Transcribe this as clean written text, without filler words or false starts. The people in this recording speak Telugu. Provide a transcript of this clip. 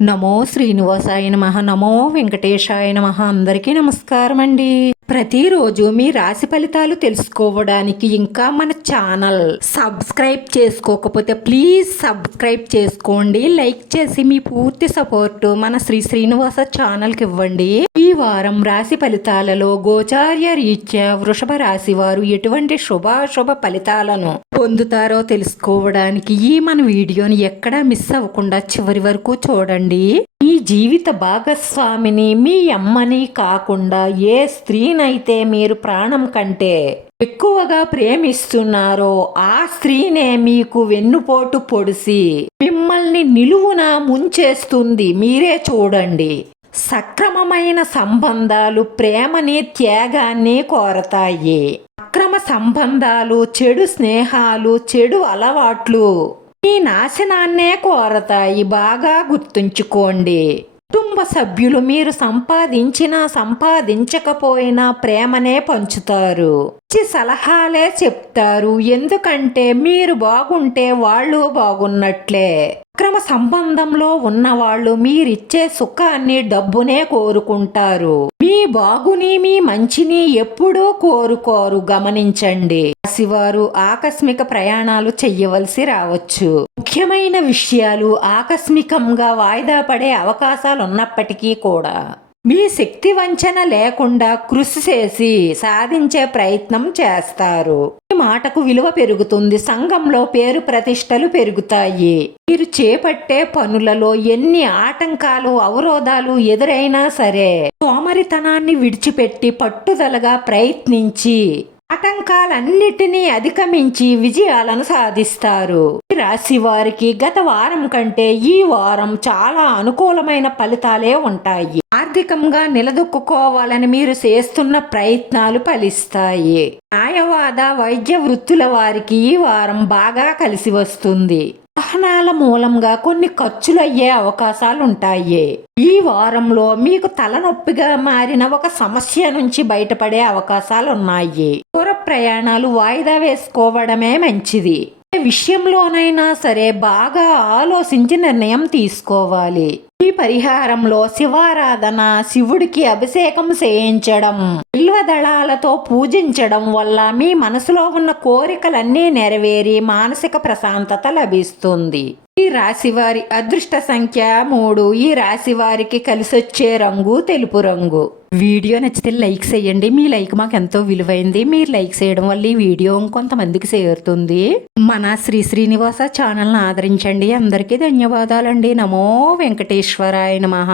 నమో శ్రీనివాసాయ నమః. నమో వెంకటేశాయ నమః. అందరికీ నమస్కారం అండి. ప్రతిరోజు మీ రాశి ఫలితాలు తెలుసుకోవడానికి ఇంకా మన ఛానల్ సబ్స్క్రైబ్ చేసుకోకపోతే ప్లీజ్ సబ్స్క్రైబ్ చేసుకోండి. లైక్ చేసి మీ పూర్తి సపోర్ట్ మన శ్రీనివాస ఛానల్కి ఇవ్వండి. ఈ వారం రాశి ఫలితాలలో గోచార్య రీత్యా వృషభ రాశి వారు ఎటువంటి శుభాశుభ ఫలితాలను పొందుతారో తెలుసుకోవడానికి ఈ మన వీడియోని ఎక్కడా మిస్ అవ్వకుండా చివరి వరకు చూడండి. మీ జీవిత భాగస్వామిని మీ అమ్మని కాకుండా ఏ స్త్రీనైతే మీరు ప్రాణం కంటే ఎక్కువగా ప్రేమిస్తున్నారో ఆ స్త్రీనే మీకు వెన్నుపోటు పొడిసి మిమ్మల్ని నిలువున ముంచేస్తుంది. మీరే చూడండి. సక్రమమైన సంబంధాలు ప్రేమని త్యాగాన్ని కోరతాయి. అక్రమ సంబంధాలు, చెడు స్నేహాలు, చెడు అలవాట్లు మీ నాశనాన్నే కోరతాయి. బాగా గుర్తుంచుకోండి. కుటుంబ సభ్యులు మీరు సంపాదించినా సంపాదించకపోయినా ప్రేమనే పంచుతారు. మంచి సలహాలే చెప్తారు. ఎందుకంటే మీరు బాగుంటే వాళ్ళు బాగున్నట్లే. అక్రమ సంబంధంలో ఉన్నవాళ్ళు మీరిచ్చే సుఖాన్ని, డబ్బునే కోరుకుంటారు. మీ బాగుని, మీ మంచిని ఎప్పుడూ కోరుకోరు. గమనించండి. రాశివారు ఆకస్మిక ప్రయాణాలు చెయ్యవలసి రావచ్చు. ముఖ్యమైన విషయాలు ఆకస్మికంగా వాయిదా పడే అవకాశాలు ఉన్నప్పటికీ కూడా మీ శక్తి వంచన లేకుండా కృషి చేసి సాధించే ప్రయత్నం చేస్తారు. ఈ మాటకు విలువ పెరుగుతుంది. సంఘంలో పేరు ప్రతిష్టలు పెరుగుతాయి. మీరు చేపట్టే పనులలో ఎన్ని ఆటంకాలు, అవరోధాలు ఎదురైనా సరే సోమరితనాన్ని విడిచిపెట్టి పట్టుదలగా ప్రయత్నించి ఆటంకాలన్నిటినీ అధిగమించి విజయాలను సాధిస్తారు. ఈ రాశి వారికి గత వారం కంటే ఈ వారం చాలా అనుకూలమైన ఫలితాలే ఉంటాయి. ఆర్థికంగా నిలదొక్కుకోవాలని మీరు చేస్తున్న ప్రయత్నాలు ఫలిస్తాయి. న్యాయవాద, వైద్య వృత్తుల వారికి ఈ వారం బాగా కలిసి వస్తుంది. వాహనాల మూలంగా కొన్ని ఖర్చులు అయ్యే అవకాశాలు ఉంటాయి. ఈ వారంలో మీకు తలనొప్పిగా మారిన ఒక సమస్య నుంచి బయటపడే అవకాశాలు ఉన్నాయి. దూర ప్రయాణాలు వాయిదా వేసుకోవడమే మంచిది. ఏ విషయంలోనైనా సరే బాగా ఆలోచించి నిర్ణయం తీసుకోవాలి. ఈ పరిహారంలో శివారాధన, శివుడికి అభిషేకం చేయించడం, బిల్వదళాలతో పూజించడం వల్ల మీ మనసులో ఉన్న కోరికలన్నీ నెరవేరి మానసిక ప్రశాంతత లభిస్తుంది. ఈ రాశివారి అదృష్ట సంఖ్య 3. ఈ రాశి వారికి కలిసొచ్చే రంగు తెలుపు రంగు. వీడియో నచ్చితే లైక్ చేయండి. మీ లైక్ మాకు ఎంతో విలువైంది. మీరు లైక్ చేయడం వల్ల ఈ వీడియో కొంతమందికి చేరుతుంది. మన శ్రీనివాస ఛానల్ని ఆదరించండి. అందరికీ ధన్యవాదాలండి. నమో వెంకటేశ్వరాయ నమః.